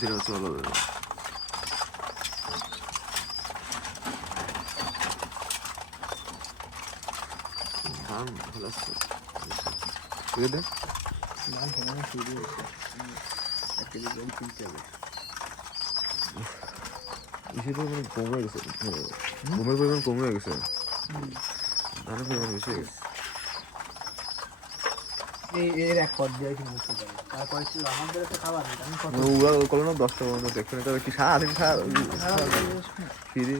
সেটা হচ্ছে ভালো হবে ধান ভালো আছে? ঠিক আছে ধান হেমানো শুরু হয়েছে। এক কেজি জল কিনতে হবে। ইসের পরিমাণ কমে গেছে। ঘুমের পরিমাণ কমে গেছে। ধানের পরিমাণ বেশি হয়ে গেছে। এই এর এক তারপরে আমাদের তো খাবার নেই আমি কত ওরা করল না? দশটা পর্যন্ত কি সারা? ফিরি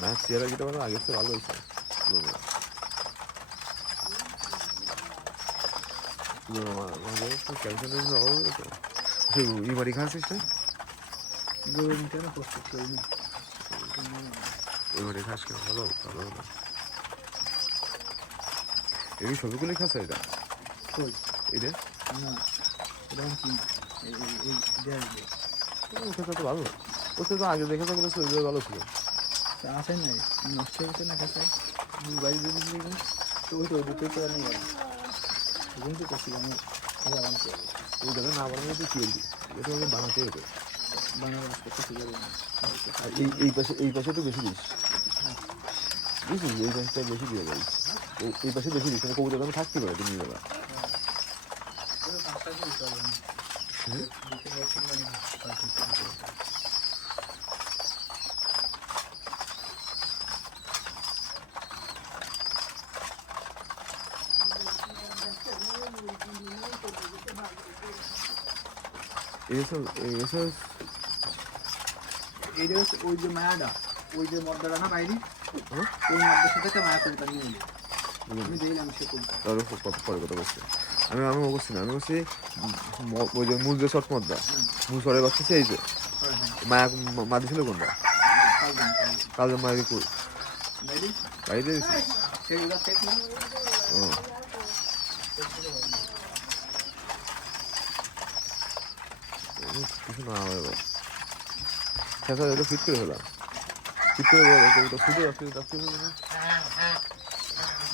না চেয়ারা যেটা বলো আগের ভালো হয়েছে। ক্যালসিয়ামের অভাব হয়ে ই বাড়ি না প্রস্তুত না বাড়ি খাস কেন ভালো ভালো হলো। এই ছবিগুলি খাস এটা? এটা না ওটা তো ভালো। ওটা তো আগে দেখে থাকলে ওইগুলো ভালো ছিল। তা আছে নাই? নষ্ট গেছে না খেতে বাড়ি দিয়ে দিলে তো ওই তো দুটোই তো নেই এখন তো করছি আমি ওই জায়গায় না বানালে তুই কি এটা আমি বানাতে হবে বানাবো আজকে কিছু করে না আর এই এই পাশে এই পাশে তো বেশি দিস বুঝছিস এই পাশটা বেশি দিয়ে যাই এই পাশে বেশি দিস মানে কবুতর দামে থাকতে পারে তুমি বেলা এসব এসব এইটা হচ্ছে ওই যে মায়াটা ওই যে মদ্দাটা না বাইরে? ওই মদ্দার সাথে একটা মায়া কোনটা নিয়ে নিই। আমি দেখলাম সে কোনটা পরে কথা বলছি। আমি আমি না আমি করছি ওই যে মূল যে শর্ট মদ্দা মূল সরে বাচ্চা এই যে মায়া মা দিছিল কোনটা? পারবেন কাল মায়ের কই? বাইরে? ও। কিছু না এবার খেসা ফিট করে ফেলাম ফিট করে রাখতে রাখতে